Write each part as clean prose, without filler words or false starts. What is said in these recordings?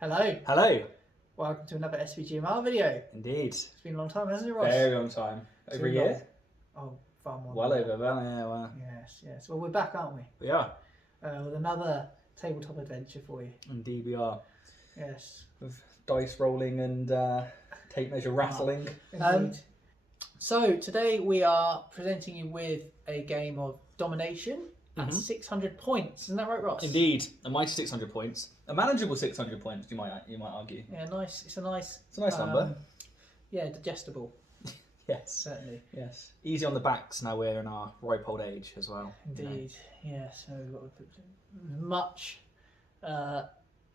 Hello. Hello. Welcome to another SVGMR video. Indeed. It's been a long time, hasn't it, Ross? Very long time. Over a year? Oh, far more. Well over, well, yeah, well. Yes. Well, we're back, aren't we? We are. With another tabletop adventure for you. Indeed we are. Yes. With dice rolling and tape measure rattling. Indeed. So, today we are presenting you with a game of domination at 600 points. Isn't that right, Ross? Indeed. A mighty 600 points. A manageable 600 points, you might argue. Yeah, nice. It's a nice number. Yeah, digestible. Yes. Certainly. Yes. Easy on the backs now we're in our ripe old age as well. Indeed. Yeah, so we've got much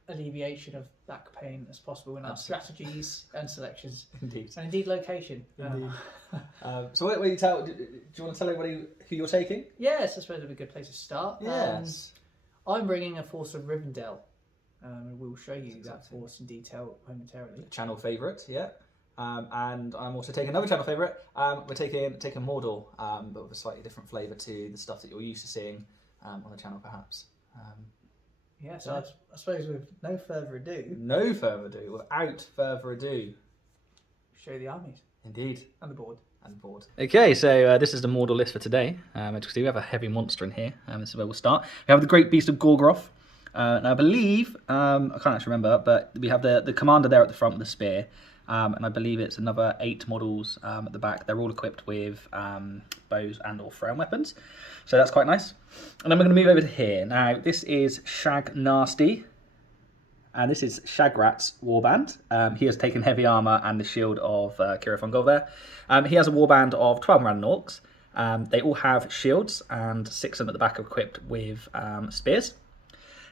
alleviation of back pain as possible in our strategies and selections. Indeed. And indeed location. Indeed. So what do you want to tell everybody who you're taking? Yes, I suppose it would be a good place to start. Yes. I'm bringing a force of Rivendell. We'll show you that force in detail momentarily. Channel favourite, yeah. And I'm also taking another channel favourite. We're taking Mordor, but with a slightly different flavour to the stuff that you're used to seeing on the channel, perhaps. So I suppose with no further ado, without further ado, show the armies. Indeed. And the board. Okay, so this is the Mordor list for today. As you can see, we have a heavy monster in here. This is where we'll start. We have the Great Beast of Gorgoroth. And I believe, I can't actually remember, but we have the commander there at the front with the spear. And I believe it's another 8 models at the back. They're all equipped with bows and or thrown weapons. So that's quite nice. And then we're going to move over to here. Now, this is Shag Nasty. And this is Shagrat's warband. He has taken heavy armour and the shield of Kira von Gol there. He has a warband of 12 random orcs. They all have shields, and 6 of them at the back are equipped with spears.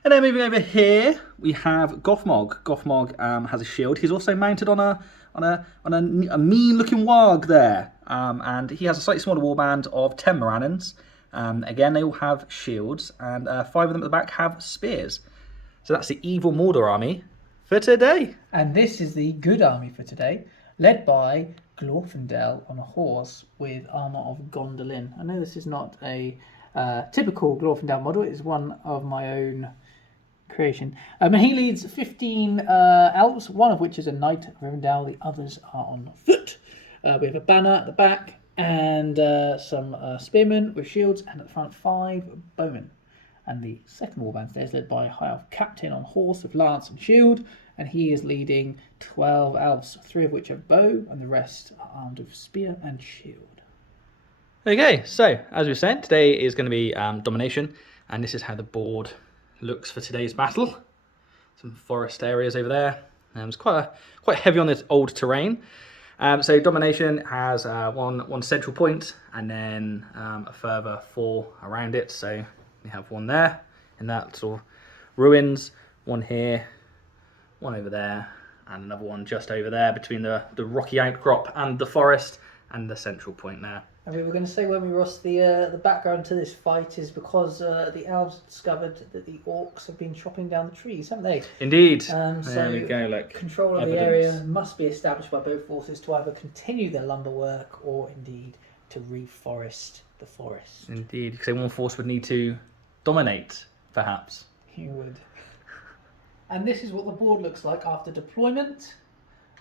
And then moving over here, we have Gothmog. Gothmog has a shield. He's also mounted on a mean-looking warg there. And he has a slightly smaller warband of 10 Morannons. Again, they all have shields, and 5 of them at the back have spears. So that's the evil Mordor army for today. And this is the good army for today, led by Glorfindel on a horse with armour of Gondolin. I know this is not a typical Glorfindel model. It's one of my own creation. And he leads 15 elves, one of which is a knight of Rivendell. The others are on foot. We have a banner at the back and some spearmen with shields, and at the front 5 bowmen. And the second warband today is led by a High Elf Captain on horse with lance and shield, and he is leading 12 elves, 3 of which have bow, and the rest are armed with spear and shield. Okay, so as we said, today is going to be domination, and this is how the board looks for today's battle. Some forest areas over there. It's quite heavy on this old terrain. So domination has one central point, and then a further 4 around it. So we have one there in that sort of ruins, one here, one over there, and another one just over there between the rocky outcrop and the forest, and the central point there. And we were going to say, when we Ross, the background to this fight is because the elves discovered that the orcs have been chopping down the trees, haven't they? Indeed. So there we go. Like control of the area must be established by both forces to either continue their lumber work or indeed to reforest the forest. Indeed, because one force would need to dominate, perhaps. You would. And this is what the board looks like after deployment.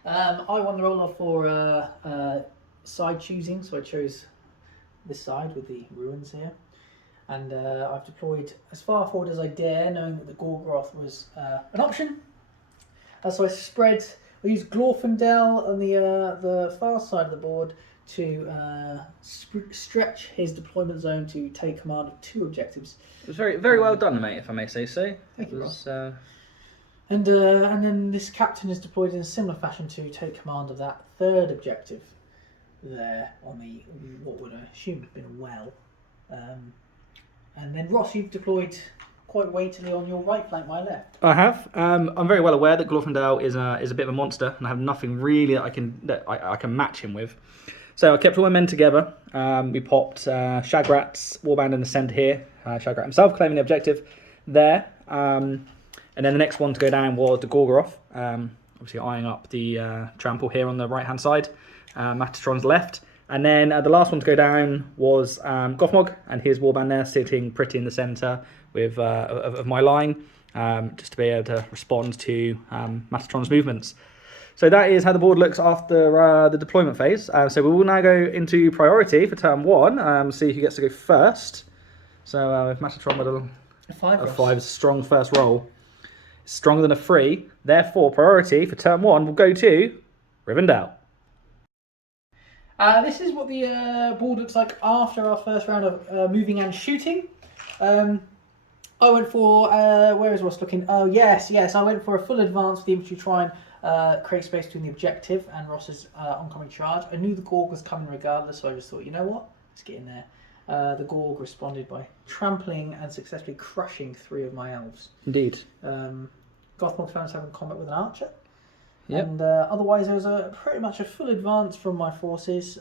I won the roll for side choosing, so I chose this side with the ruins here. And I've deployed as far forward as I dare, knowing that the Gorgoroth was an option. So I used Glorfindel on the far side of the board to stretch his deployment zone to take command of 2 objectives. It was very well done, mate, if I may say so. Thank you, Ross. And then this captain is deployed in a similar fashion to take command of that 3rd objective there on the, what would I assume have been a well. And then Ross, you've deployed quite weightily on your right flank, my left. I have. I'm very well aware that Glorfindel is a bit of a monster, and I have nothing really that I can match him with. So I kept all my men together. We popped Shagrat's warband in the centre here. Shagrat himself claiming the objective there. And then the next one to go down was the Gorgoroth. Obviously eyeing up the trample here on the right-hand side. Matatron's left. And then the last one to go down was Gothmog, and his warband there sitting pretty in the centre with of my line. just to be able to respond to Matatron's movements. So that is how the board looks after the deployment phase. So we will now go into priority for turn 1, see who gets to go first. So if Matatron with a 5 is a strong first roll, it's stronger than a 3. Therefore, priority for turn 1 will go to Rivendell. This is what the board looks like after our first round of moving and shooting. I went for, where is Ross looking? Oh, yes, I went for a full advance with the infantry to try and create space between the objective and Ross's oncoming charge. I knew the Gorg was coming regardless, so I just thought, you know what, let's get in there. The Gorg responded by trampling and successfully crushing 3 of my elves. Indeed. Gothmog found having combat with an archer. Yep. And otherwise, there was pretty much a full advance from my forces,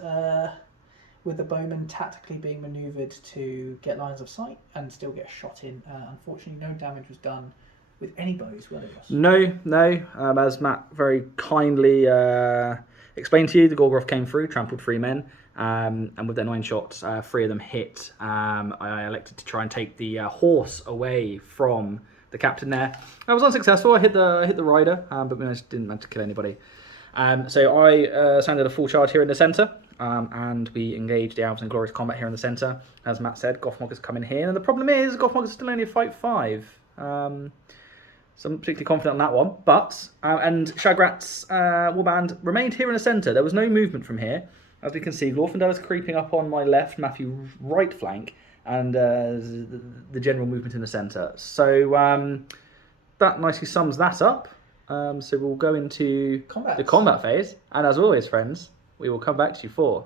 with the bowmen tactically being manoeuvred to get lines of sight and still get a shot in. Unfortunately, no damage was done with any bows, were there, Ross? No. As Matt very kindly explained to you, the Gorgoroth came through, trampled 3 men, and with their 9 shots, 3 of them hit. I elected to try and take the horse away from the captain there. I was unsuccessful. I hit the rider, but I didn't manage to kill anybody. So I sounded a full charge here in the centre, and we engaged the elves in glorious combat here in the centre. As Matt said, Gothmog has come in here, and the problem is Gothmog is still only a fight 5. So I'm particularly confident on that one. But, and Shagrat's warband remained here in the centre. There was no movement from here. As we can see, Glorfindel is creeping up on my left, Matthew right flank, and the general movement in the centre. So that nicely sums that up. So we'll go into the combat phase. And as always, friends, we will come back to you for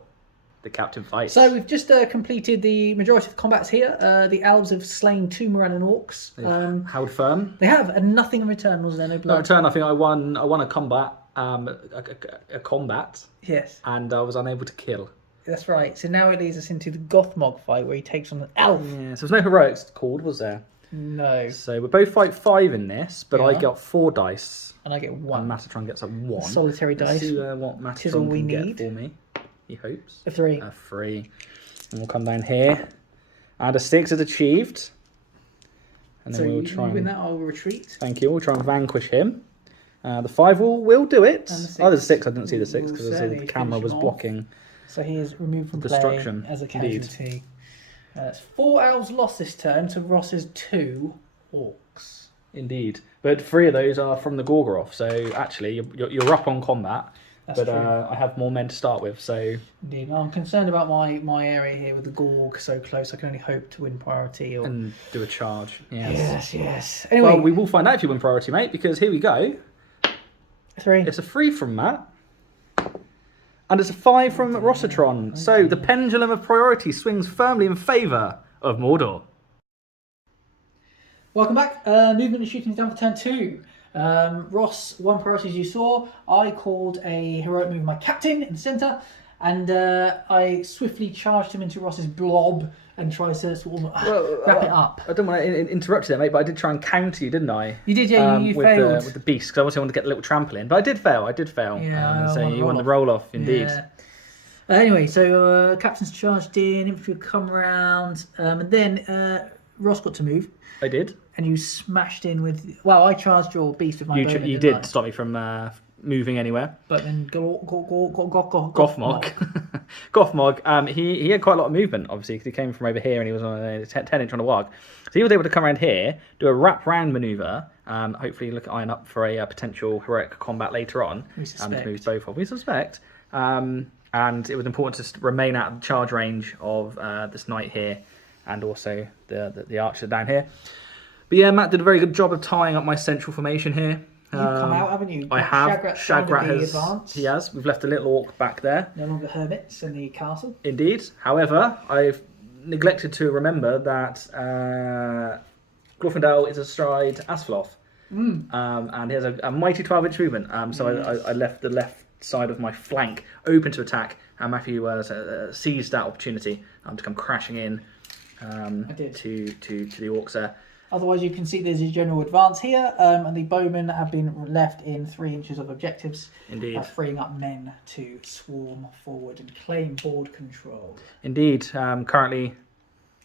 the captain fight. So we've just completed the majority of the combats here. The elves have slain 2 Morannon orcs. They've held firm. They have, and nothing in return, was there? No blood. No return. I think I won a combat. A combat. Yes. And I was unable to kill. That's right. So now it leads us into the Gothmog fight where he takes on an elf. Yeah, so there's no heroics called, was there? No. So we both fight 5 in this, but I got 4 dice. And I get 1. And Matatron gets a 1. Solitary dice. Let's see what Matatron can get for me. He hopes. A 3. A 3. And we'll come down here. And a 6 is achieved. And then we'll try and win that, I'll retreat. Thank you. We'll try and vanquish him. The 5 will do it. And the 6. I didn't see the 6 because the camera was blocking. So he is removed from destruction play as a casualty. It's 4 elves lost this turn to Ross's 2 orcs. Indeed. But 3 of those are from the Gorgoroth. So actually, you're up on combat. That's but true. I have more men to start with, so... Indeed. I'm concerned about my area here with the Gorg so close. I can only hope to win priority. And do a charge, yes. Yes. Anyway... Well, we will find out if you win priority, mate, because here we go. 3. It's a 3 from Matt. And it's a 5 from Rossatron. So the pendulum of priority swings firmly in favour of Mordor. Welcome back. Movement and shooting is done for turn 2. Ross won priority as you saw. I called a heroic move my captain in the centre, and I swiftly charged him into Ross's blob and tried to sort of wrap it up. I don't want to interrupt you there, mate, but I did try and counter you, didn't I? You did, yeah. You failed. With the beast, because I obviously wanted to get a little trample in, but I did fail. Yeah, so you won the roll off, indeed. Yeah. Anyway, so captain's charged in, infantry come round, and then Ross got to move. I did. And you smashed in with... Well, I charged your beast with my bowman. You did stop me from moving anywhere. But then Gothmog. Gothmog, he had quite a lot of movement, obviously, because he came from over here and he was on a 10-inch on a wog. So he was able to come around here, do a wrap-round manoeuvre, hopefully look at eyeing up for a potential heroic combat later on. To move both of. We suspect. And it was important to remain out of the charge range of this knight here and also the archer down here. But yeah, Matt did a very good job of tying up my central formation here. You've come out, haven't you? I have. Shagrat has. Advanced. He has. We've left a little orc back there. No longer hermits in the castle. Indeed. However, I've neglected to remember that Glorfindel is astride Asfloth. And he has a mighty 12-inch movement. So I left the left side of my flank open to attack, and Matthew seized that opportunity to come crashing in to the orcs there. Otherwise, you can see there's a general advance here, and the bowmen have been left in 3 inches of objectives. Indeed. Freeing up men to swarm forward and claim board control. Indeed. Currently,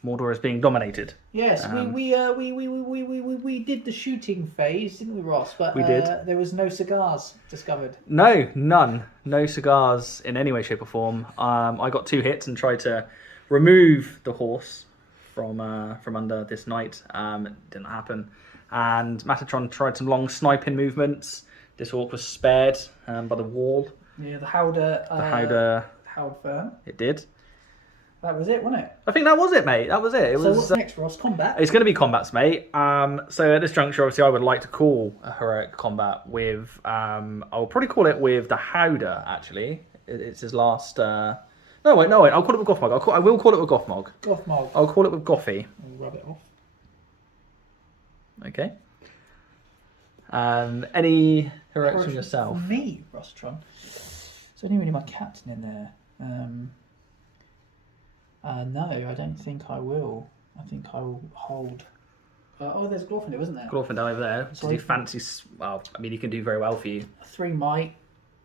Mordor is being dominated. Yes, we did the shooting phase, didn't we, Ross? But We did. There was no cigars discovered. No, none. No cigars in any way, shape, or form. I got 2 hits and tried to remove the horse from under this knight. It didn't happen. And Metatron tried some long sniping movements. This orc was spared by the wall. Yeah, the Howder. Howd Fern. It did. That was it, wasn't it? I think that was it, mate. That was it. So what's next, Ross? Combat? It's going to be combats, mate. So at this juncture, obviously, I would like to call a heroic combat with... I'll probably call it with the Howder, actually. It's his last... No, wait. I'll call it with Gothmog. I will call it with Gothmog. Gothmog. I'll call it with Gothy. Rub it off. Okay. Any heroics from yourself? For me, Rostron. There's only really my captain in there. No, I don't think I will. I think I will hold. There's Glorfindel, isn't there? Glorfindel over there. So Does he fancy? Well, I mean, he can do very well for you. 3 might.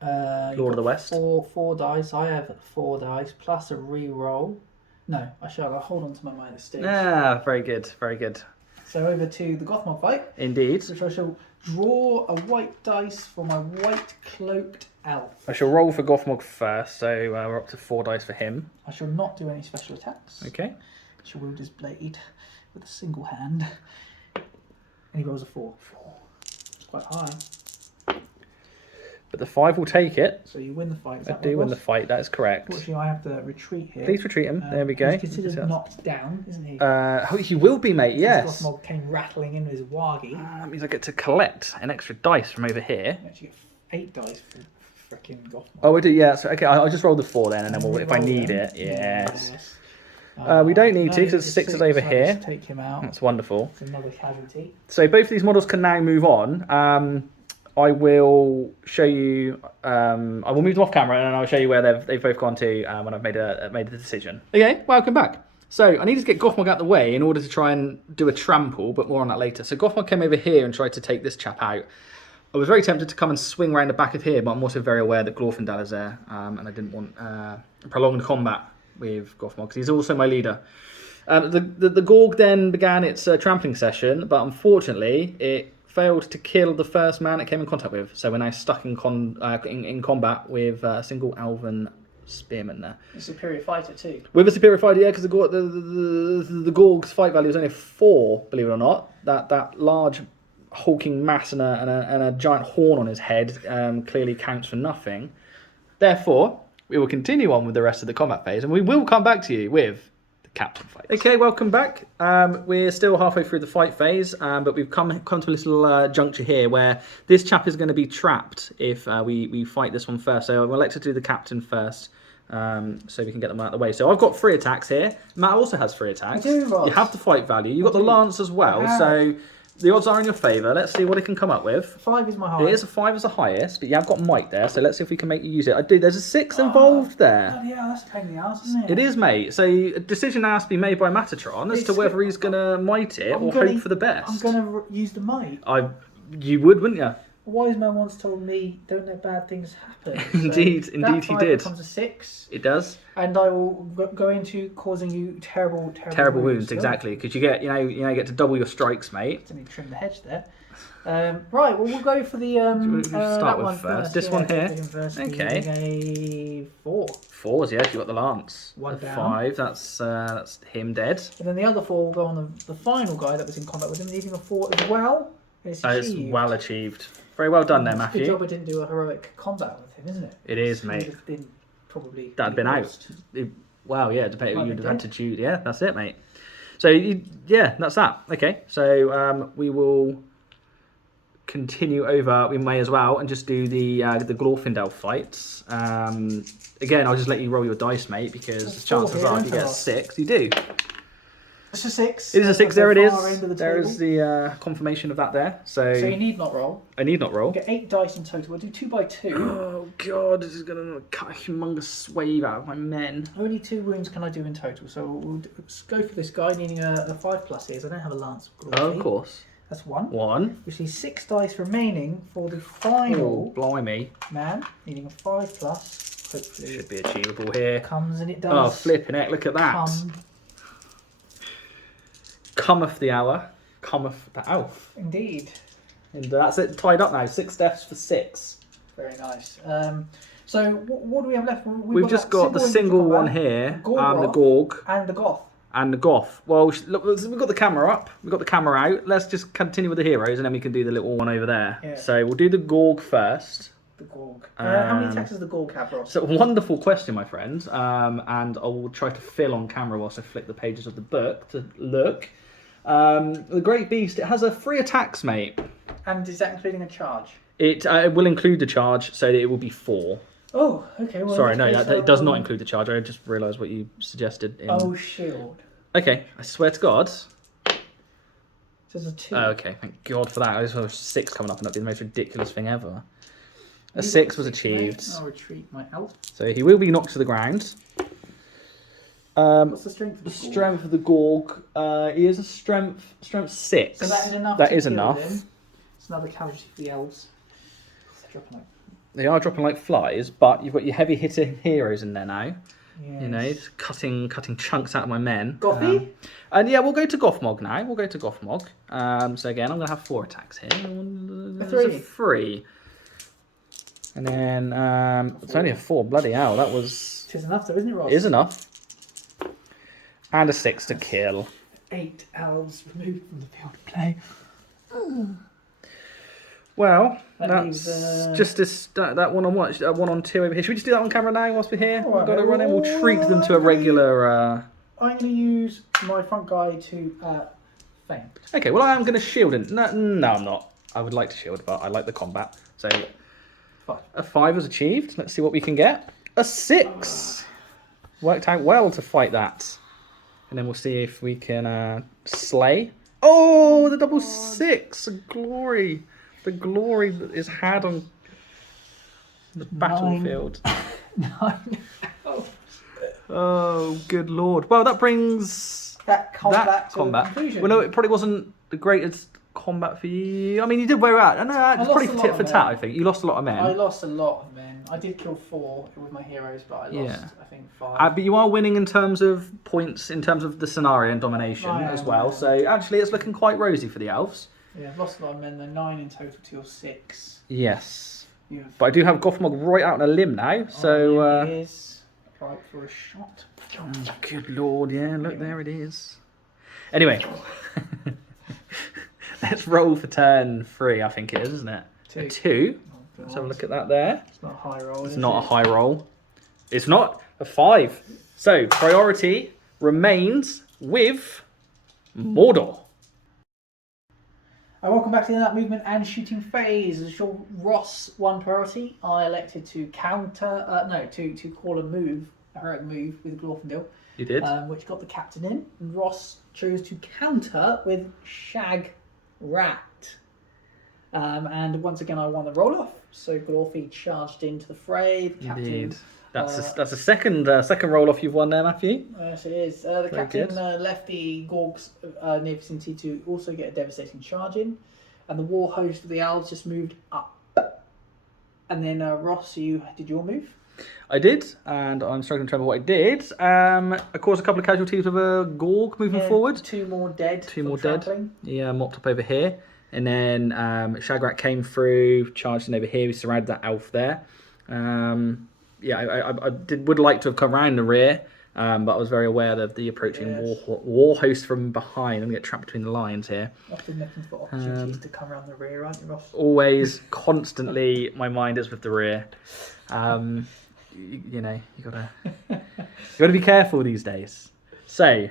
Lord of the West. Four dice. I have 4 dice plus a re-roll. No, I shall. I'll hold on to my might stage. Ah, very good, very good. So over to the Gothmog fight. Indeed. Which I shall draw a white dice for my white cloaked elf. I shall roll for Gothmog first, so we're up to 4 dice for him. I shall not do any special attacks. Okay. I shall wield his blade with a single hand. And he rolls a 4. It's quite high. But the 5 will take it. So you win the fight. Is I that do right, win the Ross? fight, that is correct. Unfortunately, I have to retreat here. Please retreat him. There we go. He's considered knocked down, isn't he? He will be, mate, yes. Gothmog came rattling in with his wagi. That means I get to collect an extra dice from over here. You actually get 8 dice for frickin' Gothmog. Oh, we do, yeah. So, okay, I'll just roll the 4 then, and then if I need it, yes. We don't need to, because 6 is over here. Take him out. That's wonderful. It's another casualty. So both of these models can now move on. I will show you. I will move them off camera, and I'll show you where they've both gone to when I've made a decision. Okay, welcome back. So I needed to get Gothmog out the way in order to try and do a trample, but more on that later. So Gothmog came over here and tried to take this chap out. I was very tempted to come and swing around the back of here, but I'm also very aware that Glorfindel is there, and I didn't want prolonged combat with Gothmog because he's also my leader. The Gorg then began its trampling session, but unfortunately it failed to kill the first man it came in contact with. So we're now stuck in combat with a single elven spearman there. A superior fighter too. With a superior fighter, yeah, because the Gorg's fight value is only 4, believe it or not. That large hulking mass and a giant horn on his head clearly counts for nothing. Therefore, we will continue on with the rest of the combat phase, and we will come back to you with captain fight. Okay, welcome back. We're still halfway through the fight phase, but we've come to a little juncture here where this chap is going to be trapped if we fight this one first. So I'd like to do the captain first, so we can get them out of the way. So I've got 3 attacks here. Matt also has 3 attacks. I do, Ross. You have the fight value. You've got the lance as well, so the odds are in your favour. Let's see what it can come up with. 5 is my highest. It is a 5 as the highest, but you have got might there, so let's see if we can make you use it. I do. There's a 6 involved there. Yeah, that's a pain in the arse, isn't it? It is, mate. So a decision now has to be made by Metatron as to whether he's going to might it or hope for the best. I'm going to use the might. You would, wouldn't you? A wise man once told me, don't let bad things happen. Indeed, so indeed he did. That 5 becomes a 6. It does. And I will go into causing you terrible wounds, exactly. Because you get to double your strikes, mate. Didn't trim the hedge there. Right, well, we'll go for the start with first. This one here. Okay. 4. 4s, yes. You got the lance. 1 down. 5. That's him dead. And then the other 4 will go on the final guy that was in combat with him, leaving a 4 as well. It's well achieved. Very well done there, Matthew. Good job I didn't do a heroic combat with him, isn't it? It is, mate. That'd have been out. Well, yeah, depending, you'd have had to choose. Yeah, that's it, mate. So, that's that. Okay, so we will continue over. We may as well and just do the Glorfindel fights. Again, I'll just let you roll your dice, mate, because the chances are if you get a 6, you do. It's a 6. It is a 6. There it is. There is the confirmation of that there. So you need not roll. I need not roll. You get 8 dice in total. We'll do 2 by 2. Oh god, this is gonna cut a humongous swathe out of my men. Only 2 wounds can I do in total. So let's go for this guy needing a 5+ here. I don't have a lance. Oh, of course. That's 1. 1. Which leaves 6 dice remaining for the final. Oh, blimey. Man needing a 5+. Hopefully should be achievable here. Comes and it does. Oh, flipping heck! Look at that. cometh the hour, cometh the elf. Indeed. And that's it, tied up now. 6 deaths for 6. Very nice. So what do we have left? We've just got the single one here, the Gorg. And the Goth. And the Goth. Well, look, we've got the camera up. We've got the camera out. Let's just continue with the heroes, and then we can do the little one over there. Yeah. So we'll do the Gorg first. The Gorg. How many attacks does the Gorg have, Ross? So a wonderful question, my friend. And I will try to fill on camera whilst I flick the pages of the book to look. The Great Beast, it has a 3 attacks, mate. And is that including a charge? It will include the charge, so it will be 4. Oh, okay. Well, sorry, no, it does not include the charge. I just realised what you suggested. Oh, shield. Okay, I swear to God. There's a 2. Oh, okay, thank God for that. I just saw 6 coming up, and that'd be the most ridiculous thing ever. A 6 was achieved. I'll retreat my elf. So he will be knocked to the ground. What's the strength of the Gorg? The strength of the Gorg, he is a strength 6. So that is enough. That is enough. It's another casualty for the elves. They are dropping like flies, but you've got your heavy hitting heroes in there now. Yes. You know, just cutting chunks out of my men. Gothy? And yeah, we'll go to Gothmog now. So again, I'm going to have 4 attacks here. A 3. And then it's only a 4. Bloody hell, that was... It is enough though, isn't it, Ross? It is enough. And a 6 to kill. 8 elves removed from the field of play. Well, That that's leaves, just this, that one on what? 1 on 2 over here. Should we just do that on camera now whilst we're here? All right, We've got to run in. We'll treat them to a regular... I'm going to use my front guy to faint. Okay, well, I am going to shield him. No, I'm not. I would like to shield, but I like the combat. So, 5. a 5 was achieved. Let's see what we can get. A 6! Worked out well to fight that. And then we'll see if we can slay. Oh, the double 6! Glory! The glory that is had on the battlefield. 9. Oh, good lord. Well, that brings That combat to combat. a conclusion. Well, no, it probably wasn't the greatest combat for you. I mean, you did wear out. I know, it's probably lost a tit lot for of tat, men. I think. You lost a lot of men. I lost a lot of men. I did kill 4 with my heroes, but I lost, Yeah. I think, 5. But you are winning in terms of points, in terms of the scenario and domination as well. So actually, it's looking quite rosy for the elves. Yeah, I've lost a lot of men. They're 9 in total to your 6. Yes. You've... But I do have Gothmog right out on a limb now. So. He is right for a shot. Oh, good lord, yeah, look, there it is. Anyway, let's roll for turn 3, I think it is, isn't it? 2. A 2. Oh, Let's have a look at that there. It's not a high roll. It's not a high roll. It's not a 5. So, priority remains with Mordor. Welcome back to the That Movement and Shooting phase. As your Ross 1 priority, I elected to counter, to call a heroic move with Glorfindel. You did? Which got the captain in. And Ross chose to counter with Shag Rat. And once again, I won the roll off. So Glorfy charged into the fray. The captain, Indeed. That's a second roll off you've won there, Matthew. Yes, it is. The Very captain left the Gorgs near vicinity to also get a devastating charge in. And the war host of the Owls just moved up. And then Ross, you did your move. I did, and I'm struggling to remember what I did. I caused a couple of casualties with a Gorg moving forward. 2 more dead. 2 more dead. Yeah, mopped up over here. And then Shagrat came through, charged in over here. We surrounded that elf there. I would like to have come around the rear, but I was very aware of the approaching war host from behind. I'm going to get trapped between the lines here. Often looking for opportunities to come around the rear, aren't you, Ross? Always, constantly, my mind is with the rear. You know, you gotta be careful these days. So,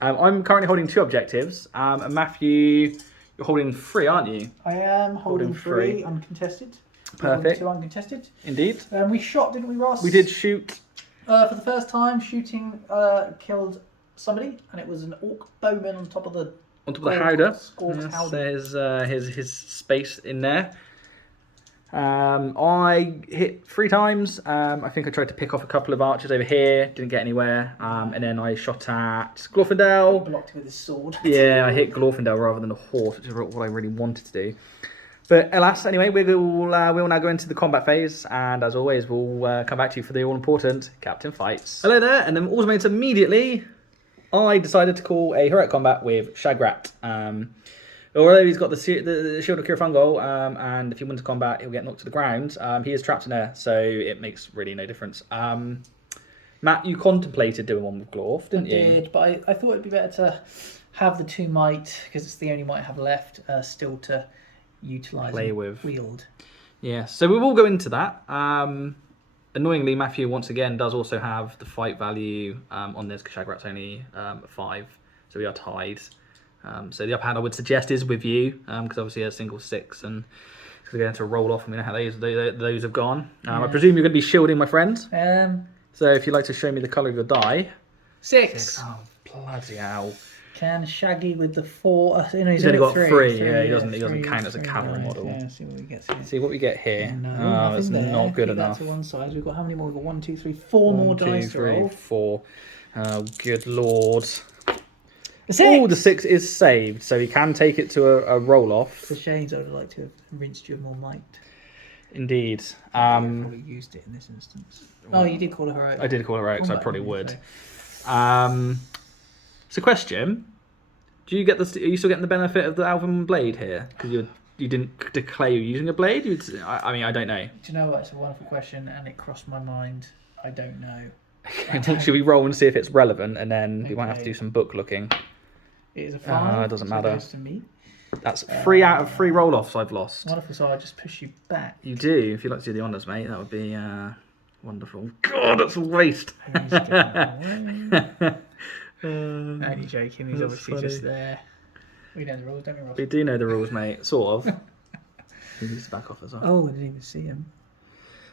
I'm currently holding 2 objectives. And Matthew, you're holding 3, aren't you? I am holding 3 uncontested. Perfect. 2 uncontested. Indeed. We shot, didn't we, Ross? We did shoot. For the first time, shooting killed somebody, and it was an orc bowman on top of the Howdah. Howdah. There's his space in there. I hit 3 times. I think I tried to pick off a couple of archers over here, didn't get anywhere. And then I shot at Glorfindel. Blocked with his sword. Yeah, I hit Glorfindel rather than the horse, which is what I really wanted to do. But alas, anyway, we'll now go into the combat phase, and as always, we'll come back to you for the all-important Captain Fights. Hello there, and then automates immediately I decided to call a heroic combat with Shagrat. Although he's got the Shield of Kirafungal, and if he wins a combat, he'll get knocked to the ground. He is trapped in there, so it makes really no difference. Matt, you contemplated doing one with Glorf, didn't you? I did, but I thought it'd be better to have the 2 might, because it's the only might I have left, still to utilise Play and with. wield. Yeah, so we will go into that. Annoyingly, Matthew once again does also have the fight value on this, because Shagrat's only 5, so we are tied. So the upper hand I would suggest is with you, because obviously a single 6, and we're going to roll off, and we know how those have gone. I presume you're going to be shielding, my friend. So if you'd like to show me the colour of your die. 6. Oh, bloody hell. Can Shaggy with the 4... He's only got 3. Yeah, he doesn't count as a cavalry model. Yeah, see what we get here. See what we get here. No, it's not good enough. That to one side. We've got how many more? We've got 1, 2, 3, 4 more dice to roll. 4. Oh, good lord. The 6! Oh, the 6 is saved, so he can take it to a roll-off. It's a shame. I would like to have rinsed you of more might. Indeed. Probably used it in this instance. Oh, you did call her heroic. I did call her heroic, so I probably would. So. So question: are you still getting the benefit of the Alvin blade here? Because you didn't declare you using a blade. I mean, I don't know. Do you know what? It's a wonderful question, and it crossed my mind. I don't know. Should we roll and see if it's relevant, and then we might have to do some book looking. It is a 5. It doesn't so matter. It goes to me. That's 3 out of 3 roll-offs I've lost. Wonderful. So I just push you back. You do. If you'd like to do the honours, mate, that would be wonderful. God, that's a waste. Only joking. He's obviously funny. just there. We know the rules, don't we, Ross? We do know the rules, mate. Sort of. He needs to back off as well. Oh, I didn't even see him.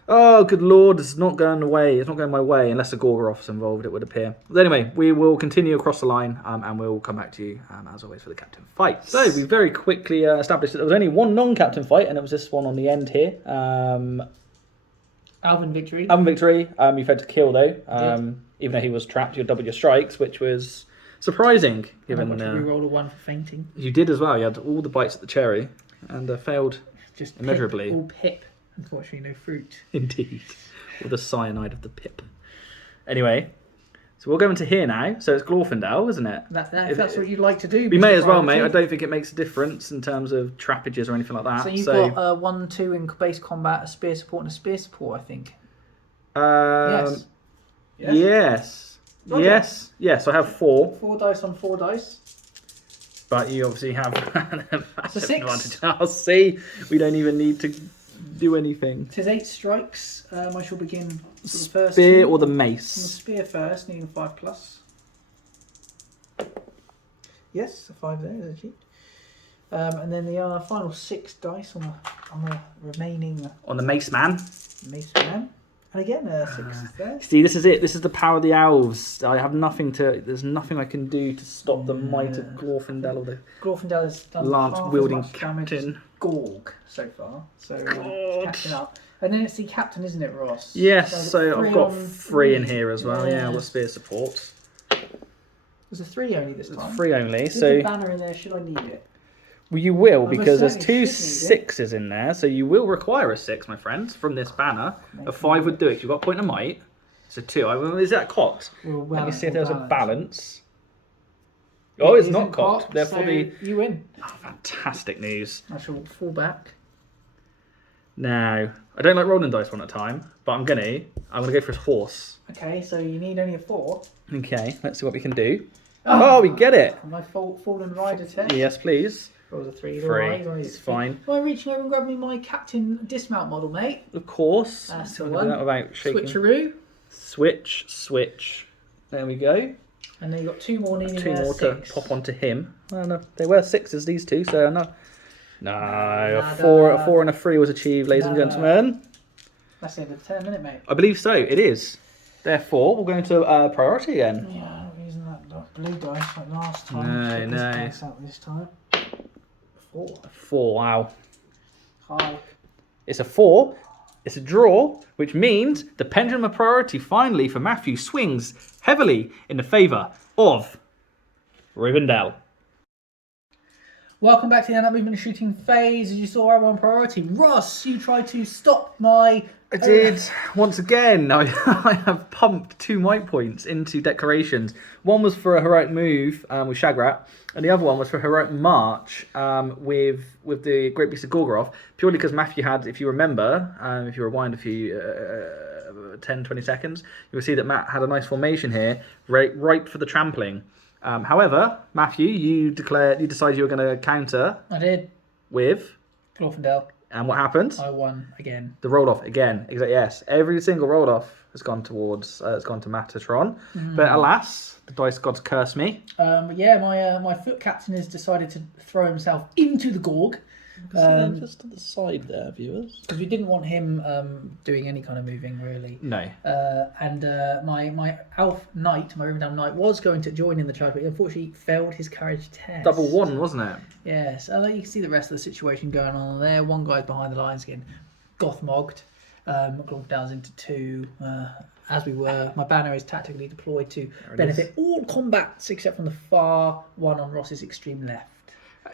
Oh, good lord, it's not going away. It's not going my way unless a Gorgoroth's involved, it would appear. But anyway, we will continue across the line, and we'll come back to you, as always, for the captain fight. So, we very quickly established that there was only one non-captain fight, and it was this one on the end here. Alvin victory. Alvin victory. You failed to kill, though. Even though he was trapped, you doubled your strikes, which was surprising. Given I re-rolled a 1 for fainting. You did as well. You had all the bites at the cherry, and failed just immeasurably. All pip. Unfortunately, no fruit. Indeed. Or the cyanide of the pip. Anyway, so we'll go into here now. So it's Glorfindel, isn't it? If that's what you'd like to do. We may as well, mate. I don't think it makes a difference in terms of trappages or anything like that. So you've got 1, 2 in base combat, a spear support, and a spear support, I think. Yes. Yes. Yes, I have 4. 4 dice on 4 dice. But you obviously have a massive 6. advantage. I'll see. We don't even need to do anything. 'Tis 8 strikes. I shall begin with the first Spear two. or the On the mace? spear first, needing 5+. Yes, a 5 there is achieved. And then the final 6 dice on the remaining On the mace man. mace man. And again, 6 there. See, this is it. This is the power of the elves. I have nothing to. There's nothing I can do to stop the might of Glorfindel or the Glorfindel has done lance-wielding half as much damage as captain. Gorg so far. So God. catching up. And then it's the captain, isn't it, Ross? Yes, so I've got 3 3 in here as well. Yeah, I've got spear support. There's a 3 only this time. 3 only. There's So a banner in there. Should I need it? well, you will, Well, because there's most 2 certainly should 6s in there. So you will require a 6, my friends, from this banner. A 5 would do it. You've got a point of might. So 2. Is that cocked? Let me see if there's a balance. Oh, it's not cocked. Therefore, so you win. Oh, fantastic news. I shall fall back. Now, I don't like rolling dice one at a time, but I'm gonna go for his horse. Okay, so you need only a 4. Okay, let's see what we can do. Oh, we get it. My fallen rider test. Yes, please. Rolls a 3. 3. It's fine. Am I reaching over and grabbing my captain dismount model, mate? Of course. That's So the we'll do one. that without shaking. Switcheroo. Switch. There we go. And then you've got 2 more needing 2 more 6. to pop onto him. Oh, no, they were 6s, these 2, so no. No, a Nada. 4 and a 3 was achieved, ladies and Nada. gentlemen. That's the end of the turn, isn't it, mate? I believe so, it is. Therefore, we'll go into priority again. Yeah, I'm not using that blue dice like last time. No, Get no. This dice out this time. 4. 4, wow. High. It's a 4. It's a draw, which means the pendulum of priority finally for Matthew swings heavily in the favour of Rivendell. Welcome back to the end-up movement and shooting phase. As you saw, I'm on priority. Ross, you tried to stop my... I did. Once again, I have pumped 2 might points into declarations. One was for a heroic move with Shagrat, and the other one was for heroic march with the Great Beast of Gorgoroth, purely because Matthew had, if you remember, if you rewind a few 10, 20 seconds, you'll see that Matt had a nice formation here, right for the trampling. However, Matthew, you decided you were going to counter. I did. With? Glorfindel. And what happened? I won again. The roll off again. Exactly. Yes. Every single roll off has gone towards. It's gone to Matatron. But alas, the dice gods curse me. Yeah, my foot captain has decided to throw himself into the Gorg. Just to the side there, viewers. Because we didn't want him doing any kind of moving, really. No. And my elf knight, my Rivendell knight, was going to join in the charge, but he unfortunately failed his courage test. Double 1, wasn't it? Yes. You can see the rest of the situation going on there. One guy's behind the lines again, Gothmogged. Glorfindel's into 2. As we were, my banner is tactically deployed to benefit all combats except from the far one on Ross's extreme left.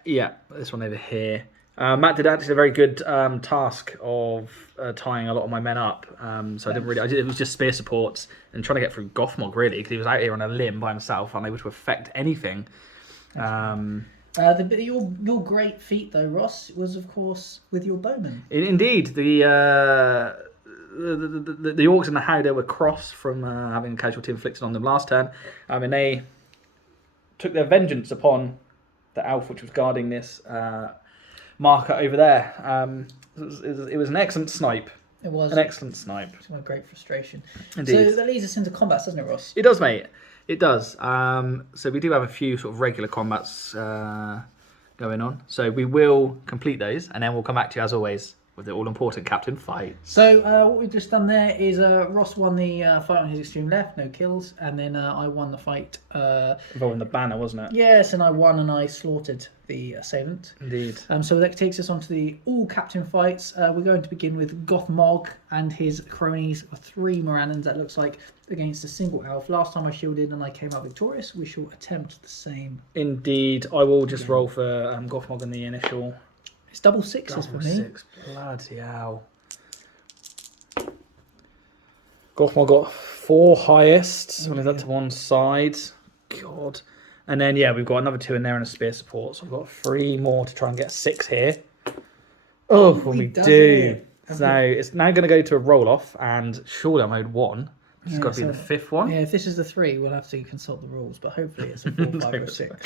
Yeah, this one over here. Matt did actually a very good task of tying a lot of my men up. So I didn't really. It was just spear supports and trying to get through Gothmog really, because he was out here on a limb by himself, unable to affect anything. Your great feat though, Ross, was of course with your bowmen. Indeed, the orcs and the Howdah were crossed from having a casualty inflicted on them last turn. And they took their vengeance upon the elf which was guarding this marker over there. It was an excellent snipe. It was an excellent snipe. It's my great frustration. Indeed. So that leads us into combats, doesn't it, Ross? It does, mate. It does. So we do have a few sort of regular combats going on. So we will complete those, and then we'll come back to you as always with the all-important captain fight. So what we've just done there is Ross won the fight on his extreme left, no kills, and then I won the fight. Involving the banner, wasn't it? Yes, and I won and I slaughtered the assailant. Indeed. So that takes us on to the all-captain fights. We're going to begin with Gothmog and his cronies, 3 Morannons, that looks like, against a single elf. Last time I shielded and I came out victorious. We shall attempt the same. Indeed. I will just roll for Gothmog in the initial... It's double 6s for me. 6, bloody hell. Gothmog got 4 highest. So we'll leave that to one side. God. And then, yeah, we've got another 2 in there and a spear support. So we've got 3 more to try and get 6 here. Oh, we do. So it's now going to go to a roll-off. And surely I'm owed 1. It's got to be the 5th one. Yeah, if this is the 3, we'll have to consult the rules. But hopefully it's a 4, 5 or 6.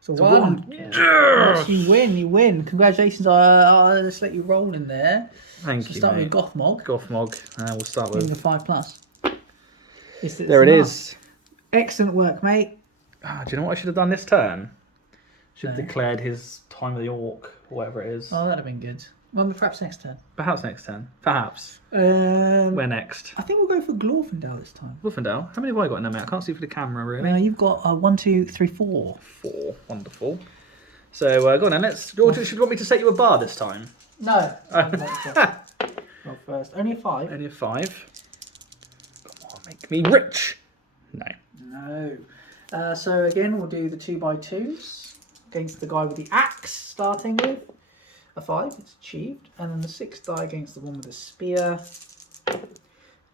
So 1. Yes, you win. Congratulations. I'll just let you roll in there. Thank you. Start with Gothmog. We'll start with the 5+. There it is. Excellent work, mate. Do you know what I should have done this turn? Should have declared his time of the orc, or whatever it is. Oh, that'd have been good. Well, perhaps next turn. Perhaps next turn. Perhaps. Where next? I think we'll go for Glorfindel this time. Glorfindel? How many have I got in there, mate? I can't see for the camera, really. You've got 1, 2, 3, 4. 4. Wonderful. So, go on then. Should you want me to set you a bar this time? No. Not first. Only a 5. Only a 5. Come on, make me rich. No. So, again, we'll do the 2x2s against the guy with the axe, starting with a 5. It's achieved. And then the 6th die against the one with the spear.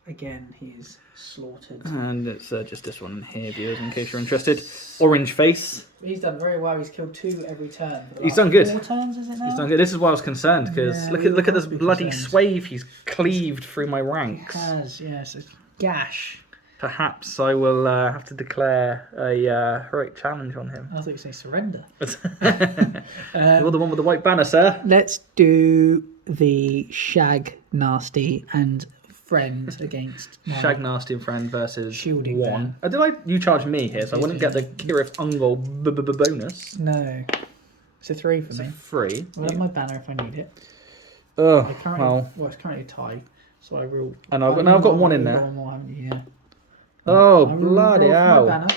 Again, he is slaughtered. And it's just this one here, viewers, in case you're interested. Orange face. He's done very well. He's killed 2 every turn. He's done good. 4 turns, is it now? He's done good. This is why I was concerned, because look at this bloody swathe he's cleaved through my ranks. He has, yes. It's gash. Perhaps I will have to declare a heroic challenge on him. I thought you were saying surrender. You're the one with the white banner, sir. Let's do the Shag Nasty and friend against Shag Nasty and friend versus shielding 1. You charge me here, so I wouldn't get the Kirith Ungol bonus. No. It's a 3 for me. 3. I'll have my banner if I need it. Oh, it's currently a tie, so I rule. And I've got 1 in there. One more, haven't you? Yeah. Oh, bloody hell. My banner,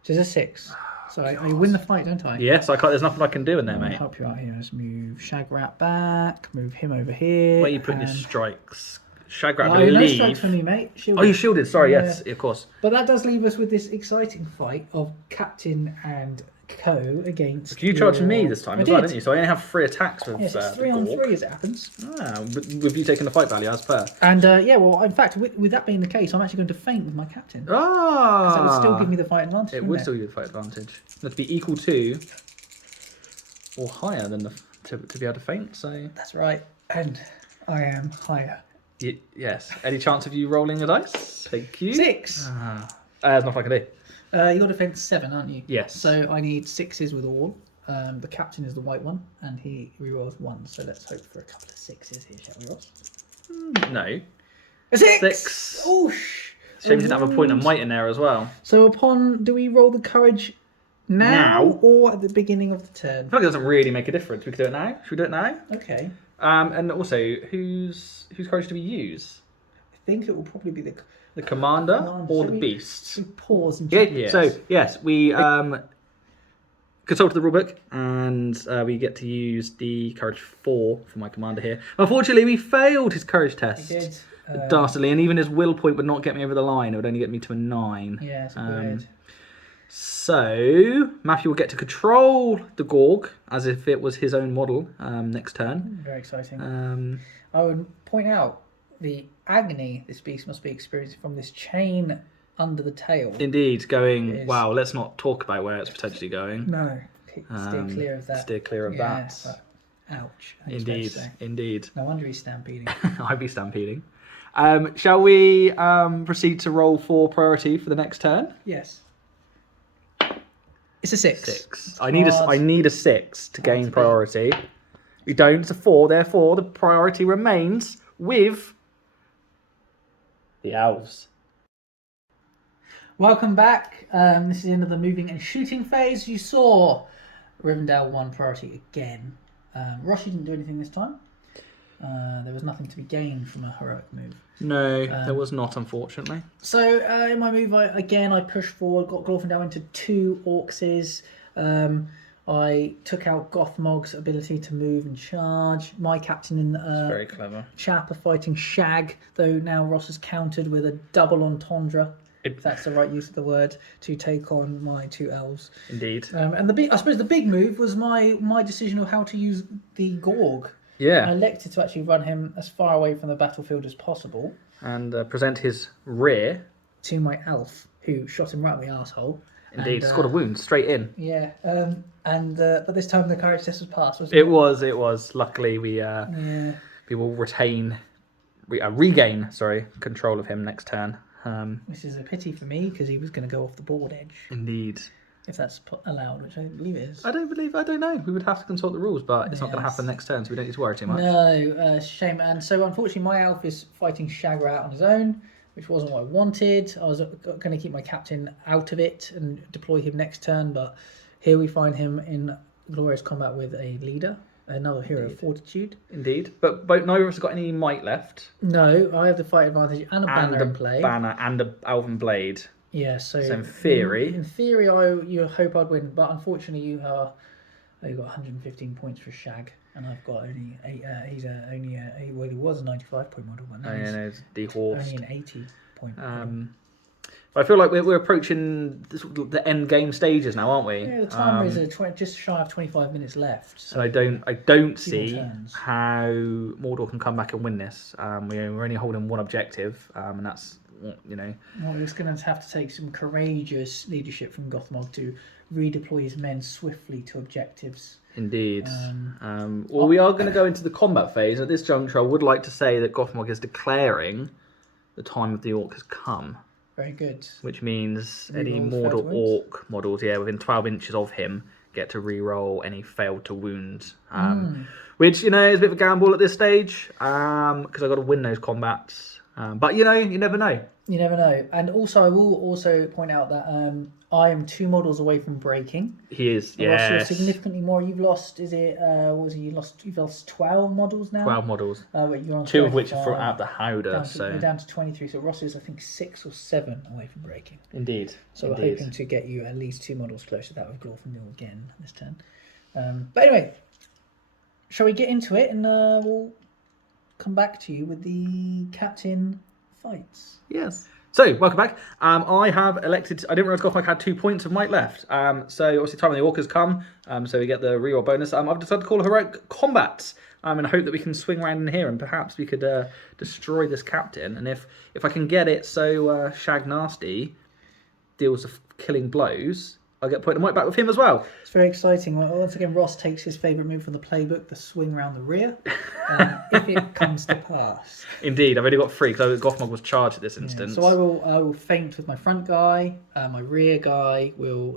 which is a 6. So I win the fight, don't I? Yes, I can't. There's nothing I can do in there, mate. I'll help you out here. Let's move Shagrat back, move him over here. Where are you putting your strikes? Shagrat, I believe. believe. No strikes for me, mate. Shielded. Oh, you shielded. Sorry, yes, of course. But that does leave us with this exciting fight of Captain and go against. You charged me your- this time I as well, did. didn't you? So I only have 3 attacks with Yes, it's the 3 on Gorg. 3 as it happens. With you taking the fight value as per. And yeah, well, in fact, with that being the case, I'm actually going to feint with my captain. Because that would still give me the fight advantage. It would still give you the fight advantage. It would be equal to or higher than to be able to feint. So that's right, and I am higher. Yes. Any chance of you rolling a dice? Thank you. 6. There's nothing I can do. You got to defend 7, aren't you? Yes. So I need 6s with all. The captain is the white one, and he rerolls 1. So let's hope for a couple of 6s here, shall we, Ross? No. A 6. 6. Oosh. Shame you didn't have a point of might in there as well. So do we roll the courage now or at the beginning of the turn? I feel like it doesn't really make a difference. We could do it now. Should we do it now? Okay. And also, whose courage do we use? I think it will probably be The commander or Shall the we- beast? we pause and check. Yeah. So yes, we consulted the rulebook and we get to use the courage 4 for my commander here. Unfortunately, we failed his courage test. We did. Dastardly, and even his will point would not get me over the line. It would only get me to a 9. Yeah, it's weird. So Matthew will get to control the Gorg as if it was his own model next turn. Very exciting. Uh, I would point out the agony this beast must be experiencing from this chain under the tail. Indeed, It going. is. Wow, let's not talk about where it's potentially going. No, steer clear of that. Steer clear of Yeah, that. but ouch. I think it's fair to Indeed, say. indeed. No wonder he's stampeding. I'd be stampeding. Shall we proceed to roll for priority for the next turn? Yes. It's a 6. 6. I need a 6 to gain priority. We don't. It's a 4. Therefore, the priority remains with the elves. Welcome back. This is the end of the moving and shooting phase. You saw Rivendell won priority again. Roshi didn't do anything this time. There was nothing to be gained from a heroic move. No, there was not, unfortunately. So in my move, I pushed forward, got Glorfindel into 2 orcs. I took out Gothmog's ability to move and charge. My captain in Very clever. chap are fighting Shag, though now Ross has countered with a double entendre, if that's the right use of the word, to take on my 2 elves. Indeed. And I suppose the big move was my decision of how to use the Gorg. Yeah. I elected to actually run him as far away from the battlefield as possible. And present his rear. To my elf, who shot him right in the arsehole. Indeed, And, scored a wound straight in. Yeah, but this time the courage test was passed, wasn't It was. Luckily, we will regain control of him next turn. Which is a pity for me because he was going to go off the board edge. Indeed. If that's allowed, which I don't believe it is. I don't know. We would have to consult the rules, but it's not going to happen next turn, so we don't need to worry too much. No, shame. And so unfortunately, my elf is fighting Shagra out on his own, which wasn't what I wanted. I was going to keep my captain out of it and deploy him next turn, but here we find him in glorious combat with a leader, another hero of fortitude. Indeed, but neither of us have got any might left. No, I have the fight advantage and a banner in play. Banner and a elven blade. Yeah, so in theory, you hope I'd win, but unfortunately, you've got 115 points for Shag, and I've got only 8. He was a 95-point model, but now he's dehorsed. only an 80-point. But I feel like we're approaching the end game stages now, aren't we? Yeah, the timer is just shy of 25 minutes left. So and I don't see turns. how Mordor can come back and win this. We're only holding one objective, and that's. Well, we're just going to have to take some courageous leadership from Gothmog to redeploy his men swiftly to objectives. Indeed. We are going to go into the combat phase. At this juncture, I would like to say that Gothmog is declaring the time of the orc has come. Very good. Which means any Reroll Mordor failed to orc models, within 12 inches of him, get to re-roll any failed to wound. Which, is a bit of a gamble at this stage, because I've got to win those combats. But, you never know. You never know. And also, I will also point out that I am 2 models away from breaking. He is, Ross, yes. you're significantly more. You've lost, you've lost 12 models now? 12 models. But you're on 2 of which are 35, out the Howder. You're down to 23. So Ross is, I think, 6 or 7 away from breaking. Indeed. So we're hoping to get you at least 2 models closer to that with Glorfindel again this turn. But anyway, shall we get into it and we'll come back to you with the captain fights. Yes. So, welcome back. I have elected, I didn't realise Gothmog had 2 points of might left. So, obviously, time of the orc has come, so we get the reroll bonus. I've decided to call a heroic combat in hope that we can swing around in here and perhaps we could destroy this captain. And if I can get it so Shag Nasty deals the killing blows, I'll get a point of might back with him as well. It's very exciting. Once again, Ross takes his favourite move from the playbook, the swing around the rear, if it comes to pass. Indeed, I've only got 3 because Gothmog was charged at this instance. Yeah, so I will feint with my front guy. My rear guy will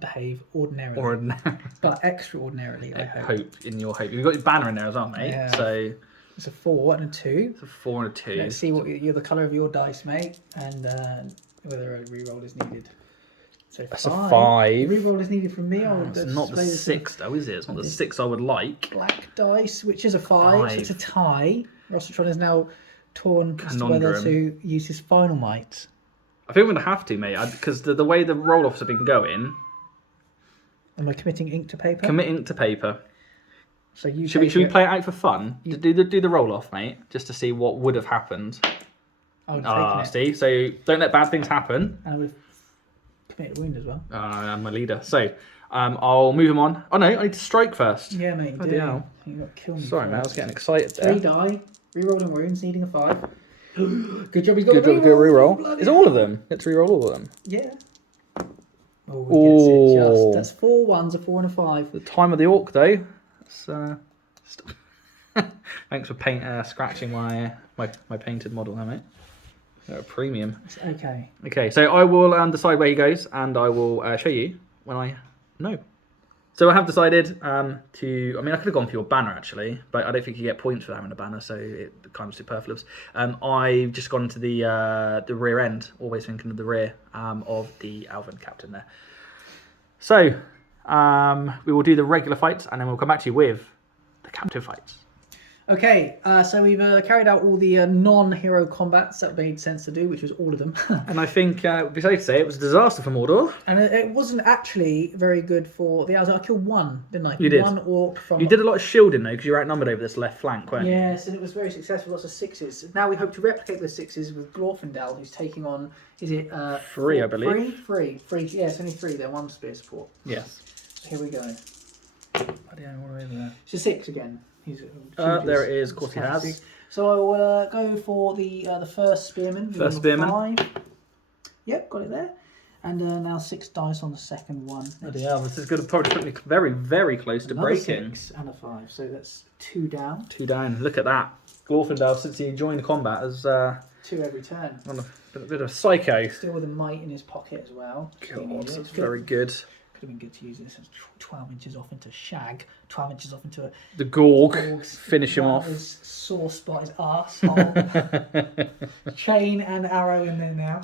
behave ordinarily. But extraordinarily, I hope. In your hope. You've got your banner in there as well, mate. Yeah. So it's a 4 and a 2. It's a 4 and a 2. Let's see what you're the colour of your dice, mate, and whether a reroll is needed. So that's a 5. Reroll is needed from me. It's not the 6 though, is it? It's not the 6 I would like. Black dice, which is a 5. So it's a tie. Rossitron is now torn as to whether to use his final might. I think I'm going to have to, mate, because the way the roll-offs have been going. Am I committing ink to paper? Commit ink to paper. So you should we play it out for fun? Do the roll-off, mate, just to see what would have happened. I would have taken see? it. So don't let bad things happen. And I would have committed a wound as well. I'm my leader. So I'll move him on. Oh no, I need to strike first. Yeah, mate. Bloody hell. You got to kill me. Sorry, mate. I was getting excited there. 3 die. Rerolling wounds, needing a 5. Good job. He's got Good job. Good reroll. Is it all of them? Let's reroll all of them. Yeah. Oh, he gets it just. That's 4 1s, a 4 and a 5. The time of the orc, though. Thanks for scratching my painted model, there, mate. They're a premium. It's okay. Okay, so I will decide where he goes, and I will show you when I know. So I have decided to. I mean, I could have gone for your banner actually, but I don't think you get points for having a banner, so it kind of superfluous. I've just gone to the rear end, always thinking of the rear of the Elven captain there. So we will do the regular fights, and then we'll come back to you with the captive fights. Okay, so we've carried out all the non-hero combats that made sense to do, which was all of them. And I think it would be safe to say it was a disaster for Mordor. And it wasn't actually very good for the Elves. I killed 1, didn't I? You did. 1 orc from... You did a lot of shielding though, because you were outnumbered over this left flank, weren't you? Yes, and it was very successful, lots of 6s. Now we hope to replicate those 6s with Glorfindel, who's taking on, is it... 3, I believe. 3, yeah, it's only 3 there, 1 spear support. Yes. So here we go. Bloody hell, all over there. It's a 6 again. There it is, of course he has. So I will go for the first spearman. First spearman. 5. Yep, got it there. And now 6 dice on the second one. Bloody hell, this is going to probably put me very, very close to Another breaking. 6 and a 5, so that's 2 down. 2 down, look at that. Glorfindel, since he joined the combat, has 2 every turn. on a bit of psycho. Still with a might in his pocket as well. God, that's very good. Could have been good to use this as 12 inches off into Shag, 12 inches off into the Gorg. Finish him off. His sore spot, his arsehole. Chain and arrow in there now.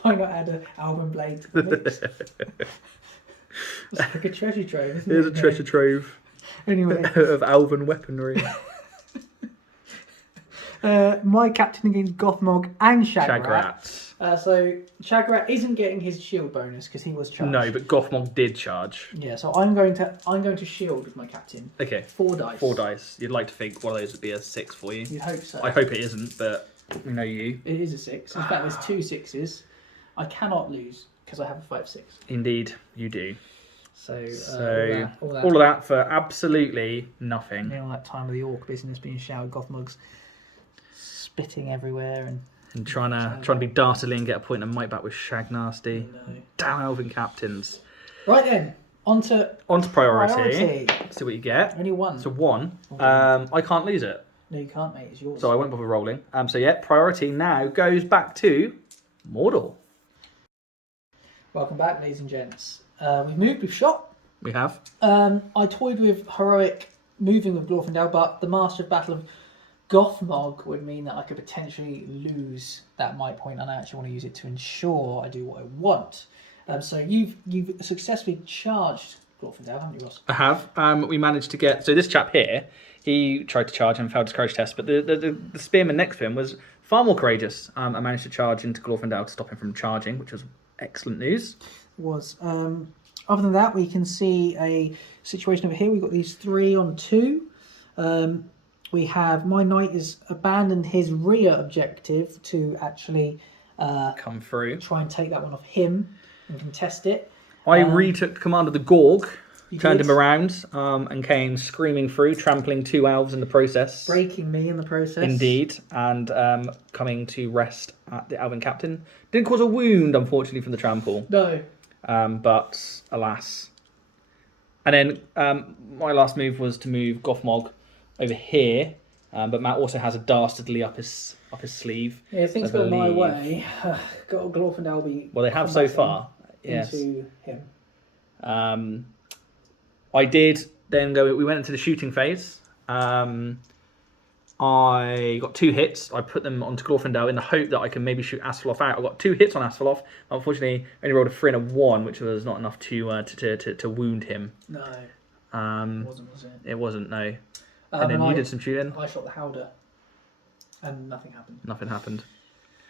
Why not add an Alban blade to the mix? It's like a treasure trove, isn't it? Here's a treasure trove. Anyway. Of Alban weaponry. My captain against Gothmog and Shagrat. Shagrat. So Shagrat isn't getting his shield bonus because he was charged. No, but Gothmog did charge. Yeah, so I'm going to shield with my captain. Okay. 4 dice. 4 dice. You'd like to think one of those would be a 6 for you. You'd hope so. I hope it isn't, but we know you. It is a 6. In fact, there's 2 6s. I cannot lose because I have a 5-6. Indeed, you do. So all of that for absolutely nothing. All that time of the orc business being shouted, Gothmog's spitting everywhere and trying to be dastardly and get a point of might back with Shag Nasty. No. Damn Elven captains. Right then, on to priority. See what you get. Only 1. So 1. I can't lose it. No, you can't, mate. It's yours. So I won't bother rolling. So yeah, priority now goes back to Mordor. Welcome back, ladies and gents. We've moved, we've shot. We have. I toyed with heroic moving with Glorfindel, but the Master of Battle of Gothmog would mean that I could potentially lose that might point, and I actually want to use it to ensure I do what I want. So you've successfully charged Glorfindel, haven't you, Ross? I have. We managed to get... So this chap here, he tried to charge and failed his courage test, but the spearman next to him was far more courageous. I managed to charge into Glorfindel to stop him from charging, which was excellent news. It was. Other than that, we can see a situation over here. We've got these 3 on 2. we have my knight has abandoned his rear objective to actually Come through. try and take that one off him and contest it. I retook command of the Gorg, turned did. him around, and came screaming through, trampling 2 elves in the process. Breaking me in the process. Indeed, and coming to rest at the Elven Captain. Didn't cause a wound, unfortunately, from the trample. No. But alas. And then my last move was to move Gothmog over here, but Matt also has a dastardly up his sleeve. Yeah, if things go my way, got Glorfindel be. Well, they have so far. Yes. Into him. I did then go. We went into the shooting phase. I got 2 hits. I put them onto Glorfindel in the hope that I can maybe shoot Asphalov out. I got 2 hits on Asphalov. Unfortunately, only rolled a 3 and a 1, which was not enough to wound him. No. It wasn't, was it? It wasn't, no. And then you did some shooting. I shot the Howder, and nothing happened. Nothing happened.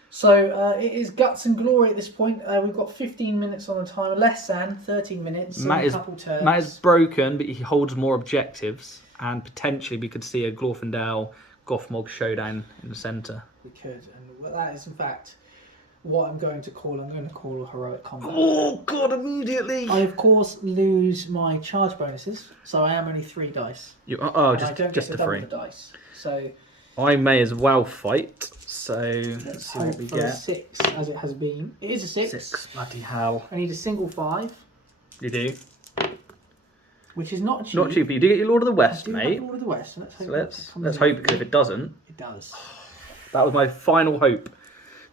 So it is guts and glory at this point. We've got 15 minutes on the timer, less than 13 minutes. Matt is broken, but he holds more objectives, and potentially we could see a Glorfindel Gothmog showdown in the centre. We could, and that is in fact what I'm going to call a heroic combat. Oh god! Immediately. I of course lose my charge bonuses, so I am only 3 dice. Just the 3. The dice. So I may as well fight. So let's see hope what we for a get. 6 as it has been. It is a 6. 6, bloody hell! I need a single 5. You do. Which is not cheap. Not cheap, but you do get your Lord of the West, I do mate. Lord of the West. So let's hope, because if it doesn't, it does. That was my final hope.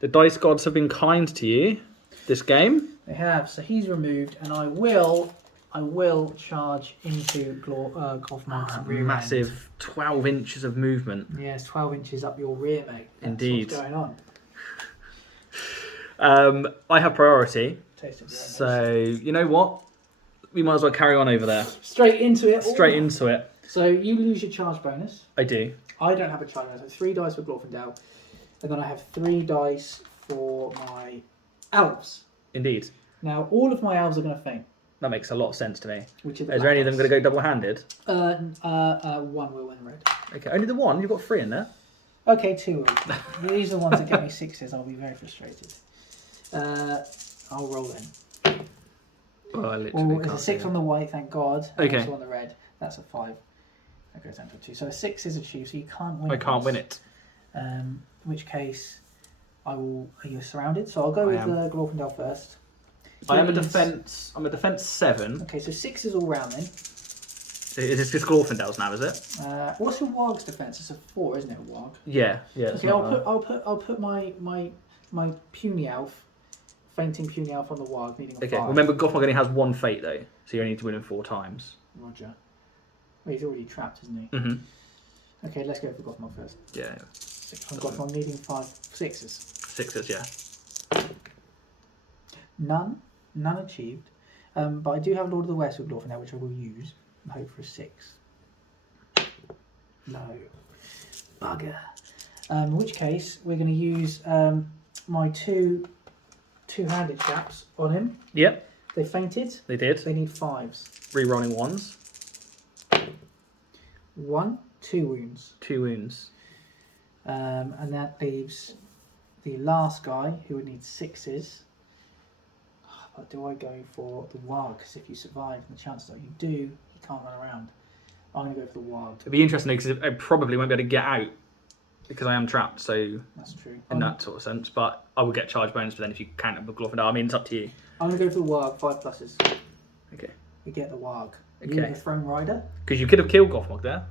The dice gods have been kind to you this game. They have. So he's removed, and I will charge into Gothmog's rear Massive end. 12 inches of movement. Yes, 12 inches up your rear, mate. That's Indeed. What's going on? I have priority. So you know what? We might as well carry on over there. Straight into it. Into it. So you lose your charge bonus. I do. I don't have a charge bonus. I have 3 dice for Glorfindel, and then I have 3 dice for my elves. Indeed. Now all of my elves are going to faint. That makes a lot of sense to me. Which is there any of them going to go double-handed? 1 will win red. Okay, only the 1. You've got 3 in there. Okay, 2 will. These are the ones that get me 6s. I'll be very frustrated. I'll roll in. Oh, I literally it's a 6 on the white, thank God. Okay. Also on the red, that's a 5. That goes down to a 2. So a 6 is achieved, so you can't win. I can't win it. In which case, you're surrounded. So I'll go with Glorfindel first. So I'm a defence 7. Okay, so 6 is all round then. Is it just Glorfindel's now, is it? What's a warg's defence? It's a 4, isn't it? A warg. Yeah. Okay, I'll put my puny elf. Fainting puny elf on the warg, needing a 5. Okay, remember Gothmog only has 1 fate though, so you only need to win him 4 times. Roger. Well, he's already trapped, isn't he? Mm-hmm. Okay, let's go for Gothmog first. Yeah. Gothmog needing 5 6s. 6s, yeah. None achieved. But I do have Lord of the West with Glorfindel, which I will use and hope for a 6. No. Bugger. In which case, we're going to use my 2 two-handed chaps on him. Yep. They fainted. They did. They need 5s. Rerolling 1s. 1, 2 wounds. 2 wounds. And that leaves the last guy who would need 6s. But do I go for the warg? Because if you survive, and the chances are you do, you can't run around. I'm going to go for the warg. It'd be interesting because I probably won't be able to get out because I am trapped. So that's true. In that sort of sense, but I will get charge bonus. But then if you count it with Glorfindel, I mean it's up to you. I'm going to go for the warg. 5 pluses. Okay. We get the warg. Okay. You need a throne rider. Because you could have killed Gothmog there.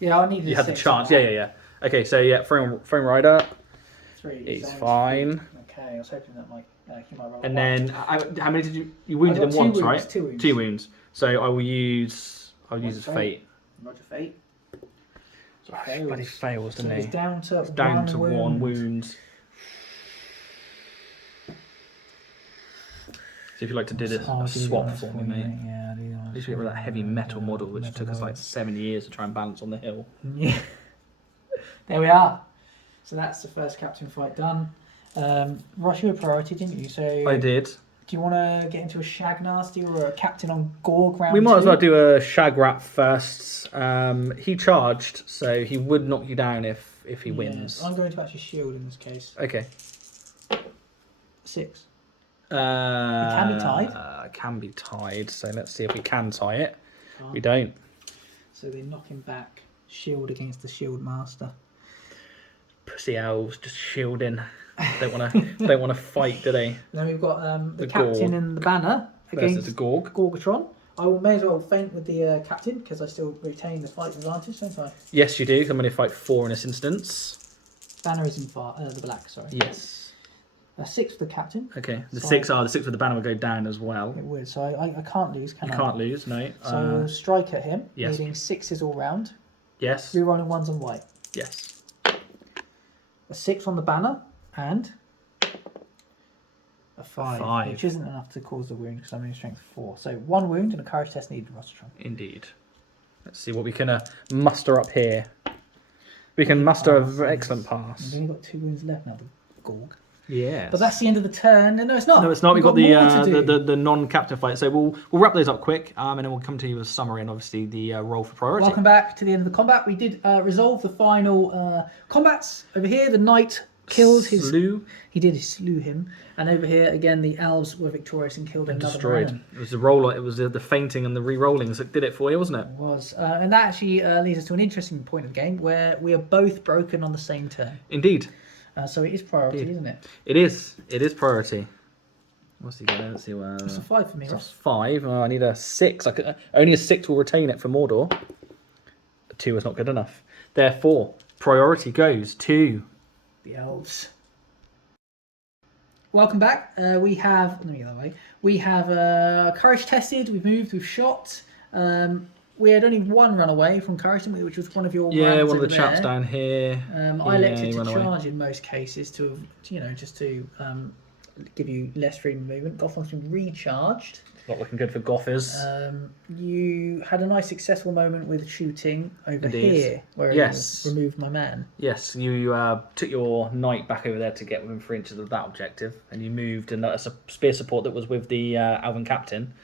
Yeah, I needed. You had the chance. Yeah. Okay, so yeah, throne rider. 3. It's fine. Okay, I was hoping that he might roll. And then how many did you wounded him once, right? 2 wounds. 2 wounds. So I'll use his fate. Roger fate. But he fails, doesn't he? It's down to one wound. So if you'd like to do this swap for me, mate. Yeah, I do. At least we get rid of that heavy metal model, which took us like 7 years to try and balance on the hill. Yeah. There we are. So that's the first captain fight done. Rush, you were priority, didn't you? So I did. Do you want to get into a Shag Nasty or a Captain on Gorg round We might as well 2? do a shag rat first. He charged, so he would knock you down if he wins. I'm going to actually shield in this case. Okay. 6. It can be tied. Can be tied. So let's see if we can tie it. Can't. We don't. So they knock him back. Shield against the Shield Master. Pussy elves just shielding. Don't want to fight, do they? Then we've got the The Captain Gorg and the Banner versus against the Gorg. Gorgatron. I may as well feint with the Captain because I still retain the fight advantage, don't I? Yes, you do. I'm going to fight 4 in this instance. Banner is in the black, sorry. Yes. 6 for the Captain. Okay. The So 6 with the banner will go down as well. It would, so I can't lose, can You I? can't lose, no. So strike at him, yes. needing 6s all round. Yes. Rerolling 1s on white. Yes. A 6 on the Banner and a 5, which isn't enough to cause the wound because I'm in strength 4. So 1 wound and a courage test needed, Rostron. Indeed. Let's see what we can muster up here. We can muster an excellent pass. We've only got 2 wounds left now, the Gorg. Yes. But that's the end of the turn. No, it's not. No, it's not. We've got more to do. the non-captain fight. So we'll wrap those up quick, and then we'll come to you with a summary and obviously the roll for priority. Welcome back to the end of the combat. We did resolve the final combats. Over here, the knight killed his... Slew. He did. He slew him. And over here, again, the elves were victorious and killed another Destroyed. Baron. It was the roll. It was the fainting and the re-rollings that did it for you, wasn't it? It was. And that actually leads us to an interesting point of the game where we are both broken on the same turn. Indeed. So it is priority, Indeed. isn't it? It is. It is priority. What's he getting? Let's see. It's a 5 for me, That's Ross. 5. Oh, I need a 6. Only a 6 will retain it for Mordor. A 2 is not good enough. Therefore, priority goes to The elves. Welcome back. We have... Let me get that way. We have courage tested. We've moved. We've shot. We had only 1 run away from courage, didn't we, which was one of your one runs of the over chaps there. down here. I elected to he ran charge away. in most cases to, just to give you less freedom of movement. Gotham's been recharged. Not looking good for Gothers. You had a nice successful moment with shooting over Indeed. here, where Yes. you removed my man. Yes, you took your knight back over there to get within 3 inches of that objective, and you moved a spear support that was with the Alvin captain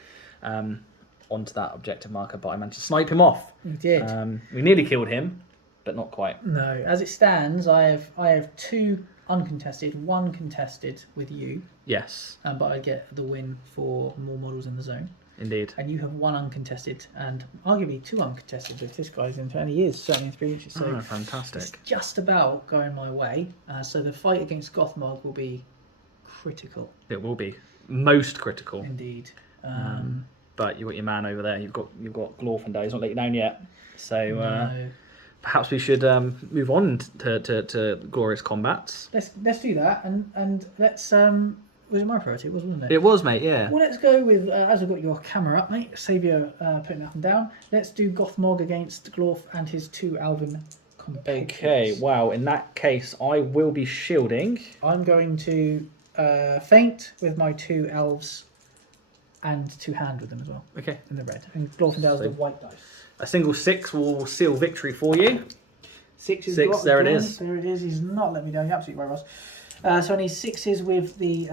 onto that objective marker, but I managed to snipe him off. You did. We nearly killed him, but not quite. No, as it stands, I have 2 uncontested, 1 contested with you, Yes, but I get the win for more models in the zone. indeed. And you have 1 uncontested, and arguably 2 uncontested if this guy's into, and he is certainly in 3 inches. So Oh, fantastic. it's just about going my way. So the fight against Gothmog will be critical. It will be most critical. Indeed. But you've got your man over there. You've got Glorfindel. He's not let you down yet. So No. perhaps we should move on to glorious combats. Let's do that, and let's was it my priority? It was, wasn't it? It was, mate. Yeah. Well, let's go with as I've got your camera up, mate. Save you putting it up and down. Let's do Gothmog against Glorf and his 2 Alvin compatriots. Okay. Wow. In that case, I will be shielding. I'm going to feint with my 2 elves and 2 hand with them as well. Okay. In the red. And Glorfindel's the white dice. A single 6 will seal victory for you. 6 is 6, blocked there it again. is. There it is. He's not let me down. You're absolutely right, Ross. So I need 6s with the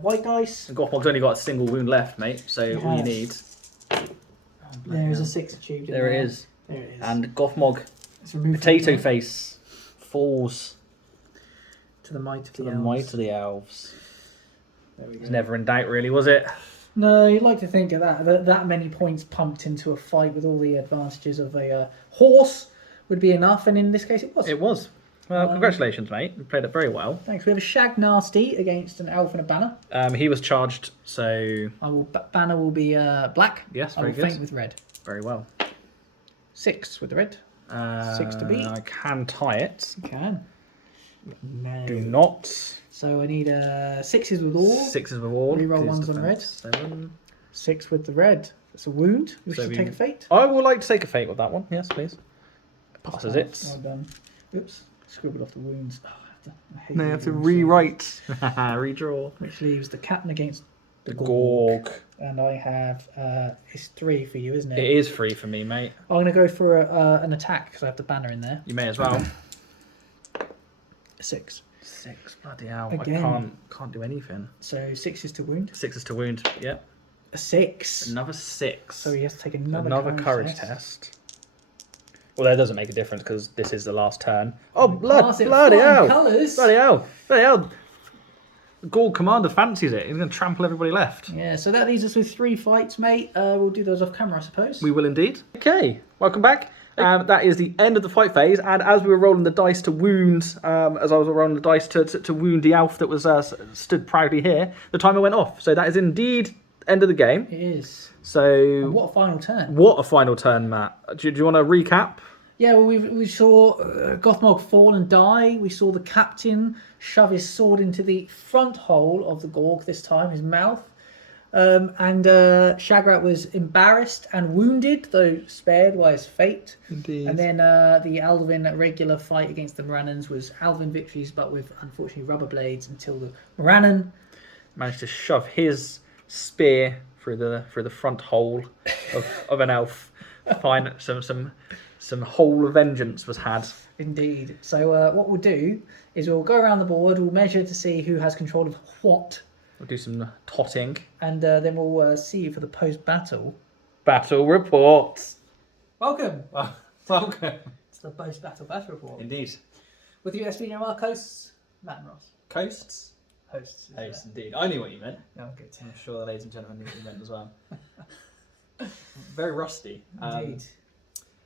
white dice. Gothmog's only got a single wound left, mate. So all you Yes. need. There is a 6 achieved. In There it is. There it is. And Gothmog, It's removed potato from the face, falls to the might of to the the elves. might of the elves. There we go. It's never in doubt, really, was it? No, you'd like to think of that many points pumped into a fight with all the advantages of a horse would be enough, and in this case it was. It was. Well, congratulations, mate. You played it very well. Thanks. We have a Shag Nasty against an elf and a banner. He was charged, so Banner will be black. yes, I very will good. feint with red. Very well. 6 with the red. 6 to beat. I can tie it. You can. No. Do not. So I need 6s with all. 6s with all. Reroll Please 1s on red. defend 7. 6 with the red. That's a wound. We So should we- take a fate. I would like to take a fate with that one. Yes, please. Passes it. Well done. Oops. Scribbled off the wounds. Oh, I hate They the have to wounds. rewrite. Redraw. Which leaves the captain against The Gorg. and I have it's 3 for you, isn't it? It is free for me, mate. I'm going to go for an attack because I have the banner in there. You may as well. 6. 6, bloody hell. Again. I can't do anything. So 6 is to wound. 6 is to wound, yeah. A 6. Another 6. So he has to take another courage test. Well, that doesn't make a difference because this is the last turn. Oh, bloody hell! Colours. Bloody hell! Bloody hell! The Gaul commander fancies it. He's going to trample everybody left. Yeah, so that leaves us with 3 fights, mate. We'll do those off camera, I suppose. We will indeed. Okay, welcome back. That is the end of the fight phase, and as we were rolling the dice to wound, as I was rolling the dice to wound the elf that was stood proudly here, the timer went off. So that is indeed end of the game. It is. So And what a final turn. What a final turn, Matt. Do you want to recap? Yeah, well, we saw Gothmog fall and die. We saw the captain shove his sword into the front hole of the Gorg this time, his mouth. And Shagrat was embarrassed and wounded, though spared by his fate. Indeed. And then the Alvin regular fight against the Morannons was Alvin victories, but with, unfortunately, rubber blades until the Morannon managed to shove his spear through the front hole of an elf. Fine, some whole vengeance was had. Indeed. So what we'll do is we'll go around the board, we'll measure to see who has control of what. We'll do some totting. And then we'll see you for the post-battle. Battle reports. Welcome. Welcome. It's the post-battle battle report. Indeed. With you, SB and our hosts, Matt and Ross. Coasts? Hosts. Hosts, indeed. I knew what you meant. Yeah, good. I'm sure the ladies and gentlemen knew what you meant as well. Very rusty. Indeed.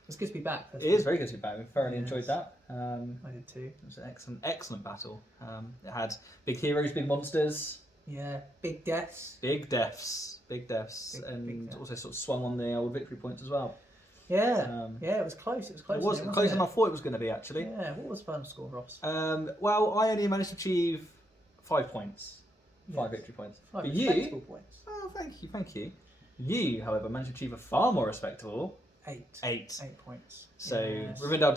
It's good to be back. It is very good to be back. We thoroughly enjoyed that. I did too. It was an excellent battle. It had big heroes, big monsters. Yeah, big deaths. Big deaths. And also sort of swung on the old victory points as well. Yeah, it was close. It was close. It was closer than I thought it was going to be, actually. Yeah, what was the final score, Ross? Well, I only managed to achieve 5 points. 5 victory points. Five For respectable you, points. oh, thank you. You, however, managed to achieve a far more respectable 8. 8. 8 points. So yes. Rivendell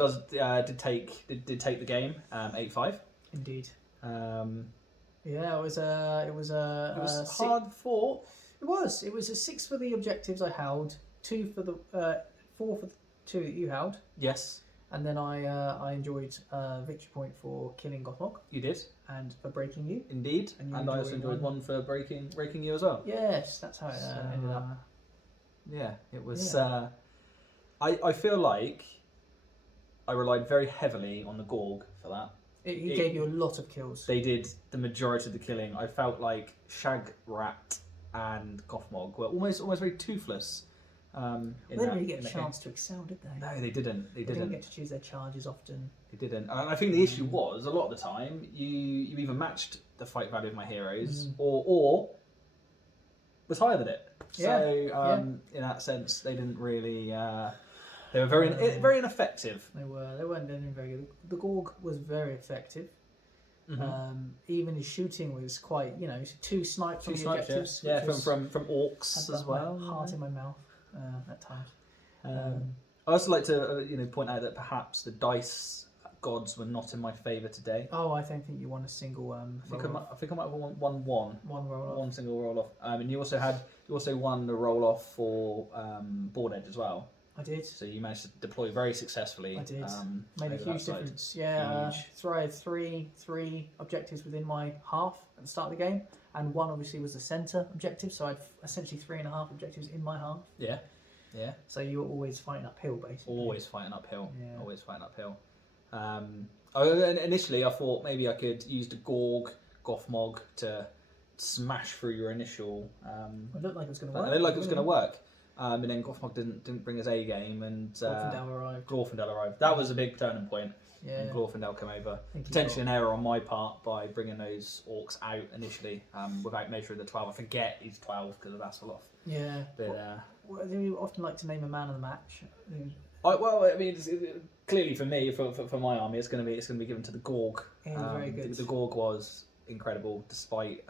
did take the game 8-5. Indeed. Yeah, it was a hard fought. It was a 6 for the objectives I held, 2 for the 4 for the 2 that you held, Yes, and then I enjoyed victory point for killing Gothmog you did and for breaking you. indeed, And you and I also enjoyed one for breaking you as well. Yes, that's how it ended up. Yeah, it was. I feel like I relied very heavily on the Gorg for that. He gave you a lot of kills. They did the majority of the killing. I felt like Shagrat and Gothmog were almost very toothless. They didn't really get a chance to excel, did they? No, they didn't. They didn't get to choose their charges often. They didn't. And I think the issue was, a lot of the time, you either matched the fight value of my heroes or was higher than it. So in that sense, they didn't really. They were very ineffective. They weren't doing very good. The Gorg was very effective. Even his shooting was quite, 2 snipes on the objectives. Yeah, from orcs as well. Heart in my mouth at times. I also like to point out that perhaps the dice gods were not in my favour today. Oh, I don't think you won a single. I think I might have won one. One roll off. One single roll off. And you also won the roll off for board edge as well. I did. So you managed to deploy very successfully. I did. Made a huge difference. Yeah. So I had three objectives within my half at the start of the game, and one obviously was the centre objective. So I had essentially 3.5 objectives in my half. Yeah. Yeah. So you were always fighting uphill, basically. Always fighting uphill. Yeah. Always fighting uphill. Initially, I thought maybe I could use the Gothmog to smash through your initial. It looked like it was going to work. It looked like it was going to work. And then Gothmog didn't bring his A game, and Glorfindel arrived. That was a big turning point. Yeah. And Glorfindel came over. Potentially an error on my part by bringing those orcs out initially without measuring the 12. I forget he's 12 because that's a lot. Yeah. But we often like to name a man of the match. Clearly for me, for my army, it's going to be given to the Gorg. Very good. The Gorg was incredible, despite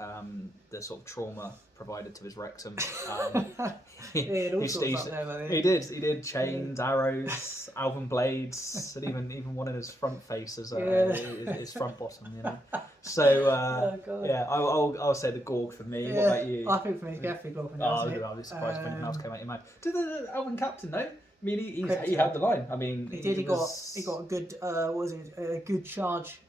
the sort of trauma provided to his rectum. He did chains, arrows, Alvin blades, and even one in his front face as his front bottom. So I'll say the Gorg for me. What about you? I think for me, it's definitely Glorfindel. I was surprised when the mouse came out your mouth. Did the Alvin captain know? I mean, he had the line. I mean, he did. He got a good a good charge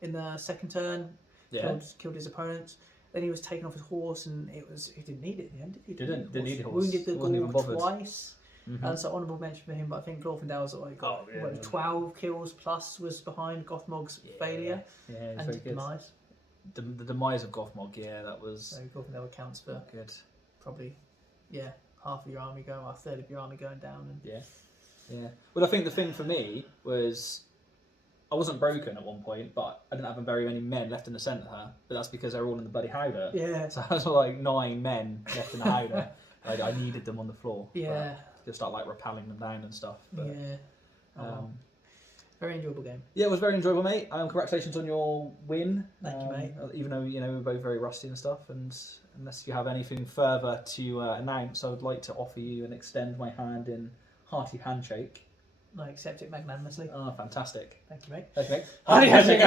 in the second turn. Yeah. Killed his opponents. Then he was taken off his horse, and he didn't need it in the end. Did he? Didn't need a horse. Wounded the Wasn't even Gorg bothered. twice. So honourable mention for him, but I think Glorfindel's got 12 kills plus was behind Gothmog's failure and demise. The demise of Gothmog, that was. So Glorfindel accounts for probably half of your army going, or a third of your army going down. And yeah. Well, I think the thing for me was I wasn't broken at one point, but I didn't have very many men left in the centre. But that's because they're all in the bloody howdah. Yeah. So I was like 9 men left in the howdah. I needed them on the floor. Yeah. To start like rappelling them down and stuff. But, very enjoyable game. Yeah, it was very enjoyable, mate. Congratulations on your win. Thank you, mate. Even though we're both very rusty and stuff, and unless you have anything further to announce, I would like to offer you and extend my hand in hearty handshake. I accept it magnanimously. Oh, fantastic! Thank you, mate. Thanks, mate. Hearty handshake.